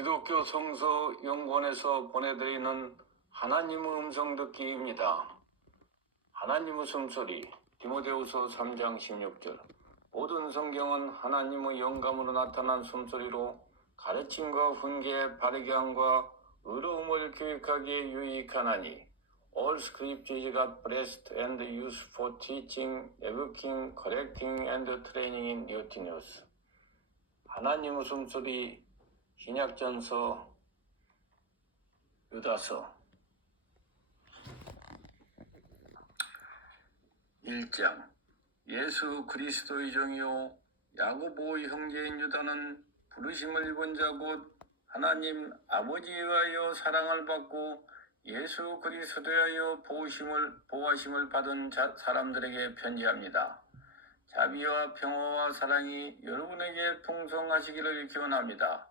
기독교 성서 연구원에서 보내드리는 하나님의 음성 듣기입니다. 하나님의 숨소리 디모데후서 3장 16절 모든 성경은 하나님의 영감으로 나타난 숨소리로 가르침과 훈계, 바르게 함과 의로움을 교육하기에 유익하나니 All scripture is God blessed and used for teaching, rebuking, correcting and training in righteousness. 하나님의 숨소리 신약전서 유다서 1장 예수 그리스도의 종이요 야고보의 형제인 유다는 부르심을 입은 자 곧 하나님 아버지에 하여 사랑을 받고 예수 그리스도에 하여 보호심을 보호하심을 받은 자, 사람들에게 편지합니다. 자비와 평화와 사랑이 여러분에게 풍성하시기를 기원합니다.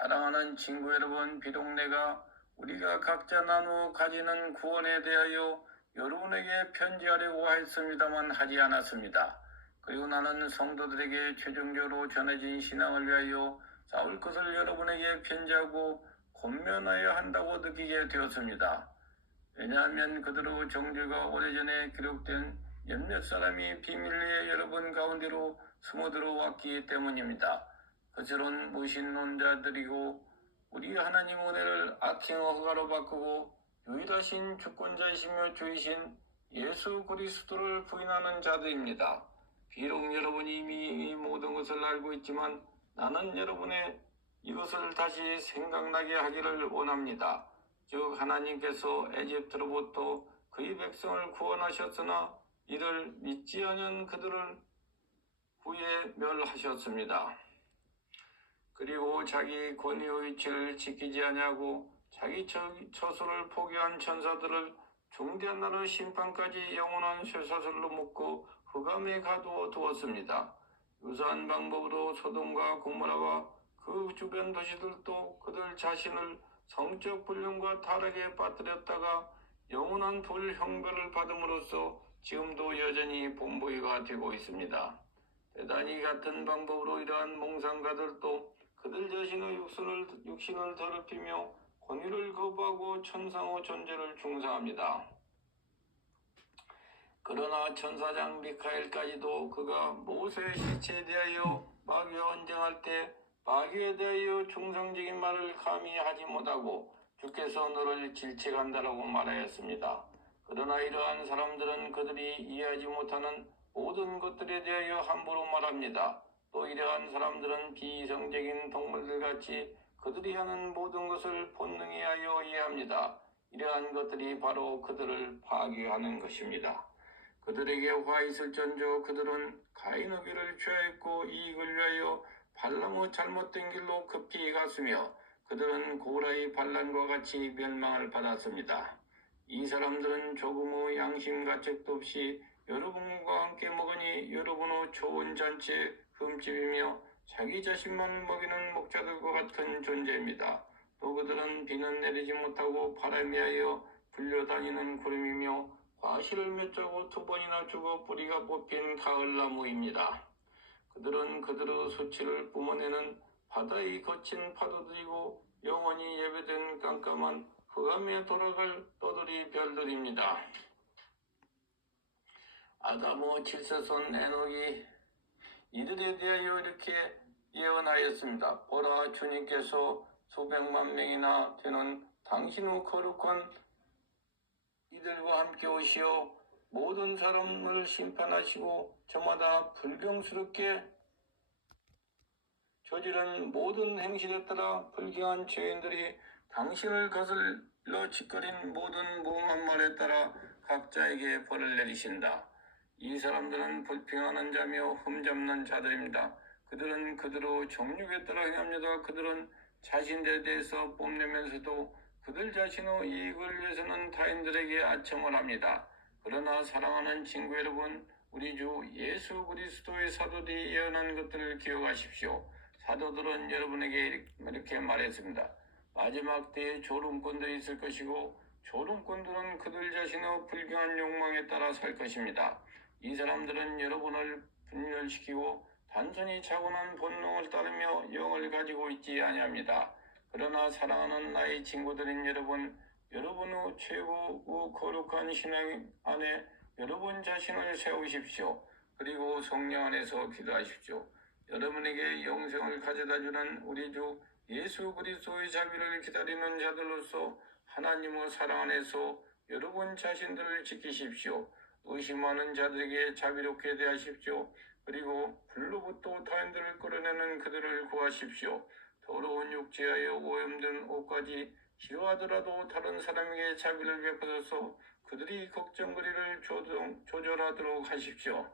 사랑하는 친구 여러분, 비록 내가 우리가 각자 나누어 가지는 구원에 대하여 여러분에게 편지하려고 했습니다만 하지 않았습니다. 그리고 나는 성도들에게 최종적으로 전해진 신앙을 위하여 싸울 것을 여러분에게 편지하고 권면하여야 한다고 느끼게 되었습니다. 왜냐하면 그대로 정죄가 오래전에 기록된 몇몇 사람이 비밀리에 여러분 가운데로 숨어들어 왔기 때문입니다. 그처럼 무신론자들이고 우리 하나님 은혜를 악행의 허가로 바꾸고 유일하신 주권자이시며 주이신 예수 그리스도를 부인하는 자들입니다. 비록 여러분이 이미 이 모든 것을 알고 있지만 나는 여러분의 이것을 다시 생각나게 하기를 원합니다. 즉 하나님께서 에집트로부터 그의 백성을 구원하셨으나 이를 믿지 않은 그들을 후에 멸하셨습니다. 그리고 자기 권위의 위치를 지키지 아니하고 자기 처- 처소를 포기한 천사들을 중대한 날의 심판까지 영원한 쇠사슬로 묶고 흑암에 가두어 두었습니다. 유사한 방법으로 소돔과 고모라와 그 주변 도시들도 그들 자신을 성적 불륜과 타락에 빠뜨렸다가 영원한 불 형벌을 받음으로써 지금도 여전히 본보기가 되고 있습니다. 대단히 같은 방법으로 이러한 몽상가들도 그들 자신의 육신을, 육신을 더럽히며 권위를 거부하고 천상의 존재를 중상합니다. 그러나 천사장 미카엘까지도 그가 모세의 시체에 대하여 마귀와 언쟁할 때 마귀에 대하여 중성적인 말을 감히 하지 못하고 주께서 너를 질책한다라고 말하였습니다. 그러나 이러한 사람들은 그들이 이해하지 못하는 모든 것들에 대하여 함부로 말합니다. 또 이러한 사람들은 비이성적인 동물들 같이 그들이 하는 모든 것을 본능에 하여 이해합니다. 이러한 것들이 바로 그들을 파괴하는 것입니다. 그들에게 화 있을전저 그들은 가인의 길을 취하였고 이익을 위하여 발람의 잘못된 길로 급히 갔으며 그들은 고라의 반란과 같이 멸망을 받았습니다. 이 사람들은 조금의 양심 가책도 없이 여러분과 함께 먹으니 여러분의 좋은 잔치에 흠집이며 자기 자신만 먹이는 목자들과 같은 존재입니다. 또 그들은 비는 내리지 못하고 바람이 하여 불려다니는 구름이며 과실을 몇 자고 두 번이나 죽어 뿌리가 뽑힌 가을나무입니다. 그들은 그들의 수치를 뿜어내는 바다의 거친 파도들이고 영원히 예배된 깜깜한 흑암에 돌아갈 떠돌이 별들입니다. 아다모 칠세손 에녹이 이들에 대하여 이렇게 예언하였습니다. 보라 주님께서 수백만 명이나 되는 당신의 거룩한 이들과 함께 오시어 모든 사람을 심판하시고 저마다 불경스럽게 저지른 모든 행실에 따라 불경한 죄인들이 당신을 거슬러 짓거린 모든 무험한 말에 따라 각자에게 벌을 내리신다. 이 사람들은 불평하는 자며 흠잡는 자들입니다. 그들은 그대로 정욕에 따라 행합니다. 그들은 자신들에 대해서 뽐내면서도 그들 자신의 이익을 위해서는 타인들에게 아첨을 합니다. 그러나 사랑하는 친구 여러분, 우리 주 예수 그리스도의 사도들이 예언한 것들을 기억하십시오. 사도들은 여러분에게 이렇게 말했습니다. 마지막 때에 졸음꾼들이 있을 것이고 졸음꾼들은 그들 자신의 불경한 욕망에 따라 살 것입니다. 이 사람들은 여러분을 분열시키고 단순히 차고난 본능을 따르며 영을 가지고 있지 아니합니다. 그러나 사랑하는 나의 친구들인 여러분, 여러분의 최고 거룩한 신앙 안에 여러분 자신을 세우십시오. 그리고 성령 안에서 기도하십시오. 여러분에게 영생을 가져다 주는 우리 주 예수 그리스도의 자비를 기다리는 자들로서 하나님의 사랑 안에서 여러분 자신들을 지키십시오. 의심하는 자들에게 자비롭게 대하십시오. 그리고 불로부터 타인들을 끌어내는 그들을 구하십시오. 더러운 육체하여 오염된 옷까지 싫어하더라도 다른 사람에게 자비를 베푸셔서 그들이 걱정거리를 조절하도록 하십시오.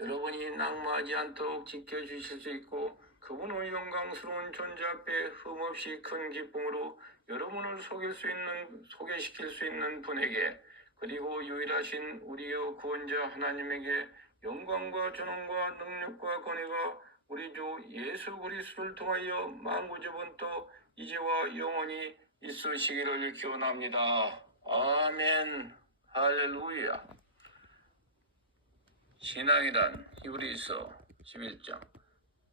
여러분이 낙마하지 않도록 지켜주실 수 있고 그분의 영광스러운 존재 앞에 흠없이 큰 기쁨으로 여러분을 속일 수 있는 소개시킬 수 있는 분에게 그리고 유일하신 우리의 구원자 하나님에게 영광과 존엄과 능력과 권위가 우리 주 예수 그리스도를 통하여 만구저번도 이제와 영원히 있으시기를 기원합니다. 아멘. 할렐루야. 신앙이란 히브리서 11장.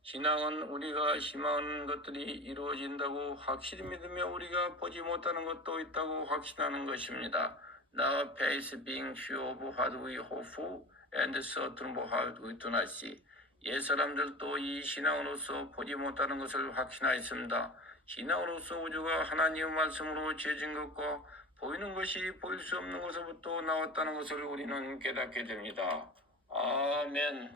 신앙은 우리가 희망하는 것들이 이루어진다고 확실히 믿으며 우리가 보지 못하는 것도 있다고 확신하는 것입니다. Now faith being sure of what we hope for and certain of what we do not see. 옛 사람들도 이 신앙으로서 보지 못하는 것을 확신하였습니다. 신앙으로서 우주가 하나님의 말씀으로 지어진 것과 보이는 것이 보일 수 없는 것으로부터 나왔다는 것을 우리는 깨닫게 됩니다. 아멘.